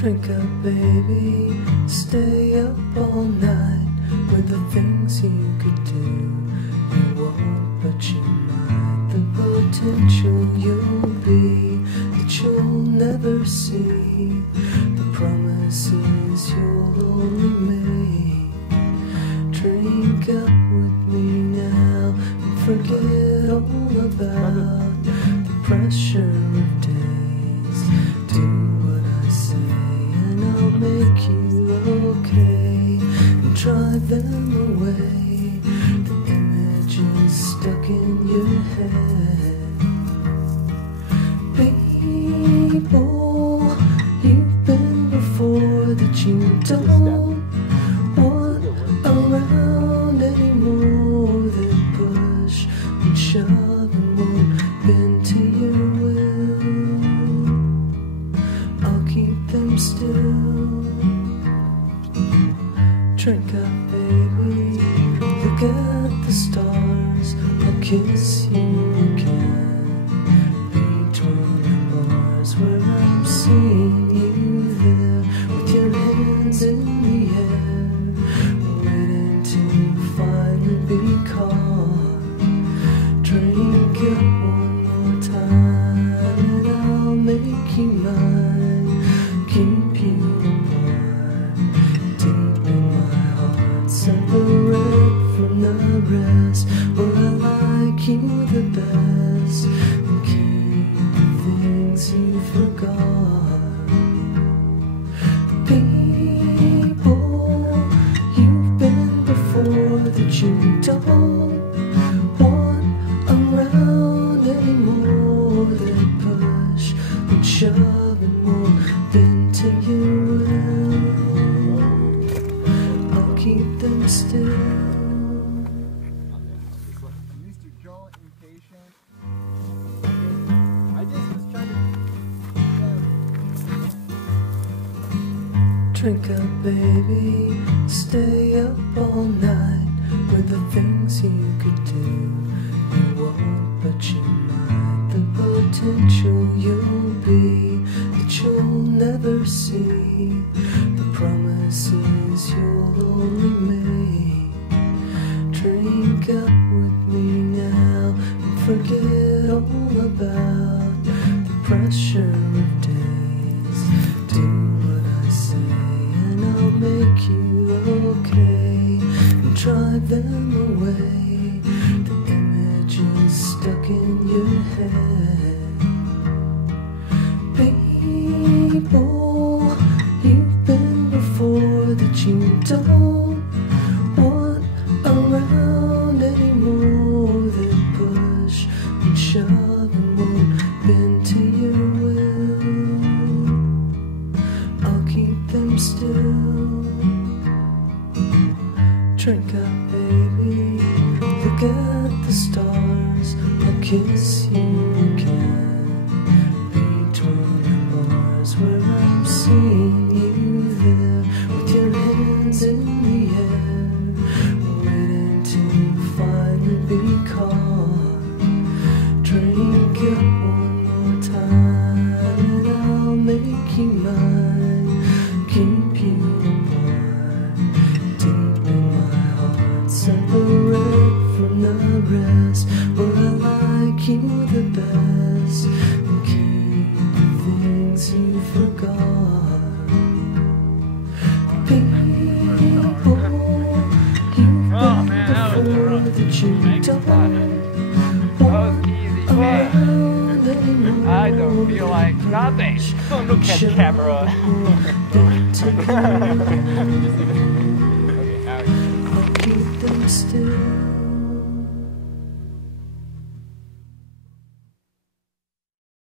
Drink up, baby, stay up all night with the things you could do. You won't, but you might. The potential you'll be that you'll never see. The promises you'll only make. Drink up with me now and forget all about the pressure of days. Do what I say and I'll make you okay and drive them away, the images stuck in your head. People you've been before that you don't want around anymore, that push and shove and won't bend to your will. I'll keep them still. Drink up, baby, look at the stars, I'll kiss you again. Between the bars where I'm seeing you there, with your hands in the air, waiting to finally be caught. Drink up one more time and I'll make you mine, keep you apart, deep in my heart, separate from the rest, where I like you the best, and keep the things you forgot. People you've been before that you don't want around anymore, that push and shove and won't bend to your will. I'll keep them still. Mr. Joel, impatient. I just was trying to. Drink up, baby, stay up all night with the things you could do. You won't, but you might. The potential you'll be that you'll never see. The promises you'll only make. Drink up with me now and forget all about the pressure of days. Do what I say and I'll make you okay and drive them away, the images stuck in your head. People you've been before that you don't want around anymore, that push and shove and won't bend to your will. I'll keep them still. Drink up, baby, look at the stars, I'll kiss you again. Between the bars where I'm seeing you there, with your hands in the air, waiting to finally be caught. Drink up one more time and I'll make you mine, keep you apart, deep in my heart, separate from the rest, where I like you the best, and keep the things you forgot. People you've been before that you don't want around anymore. I don't feel like nothing. Don't look at the camera. I'll keep them still.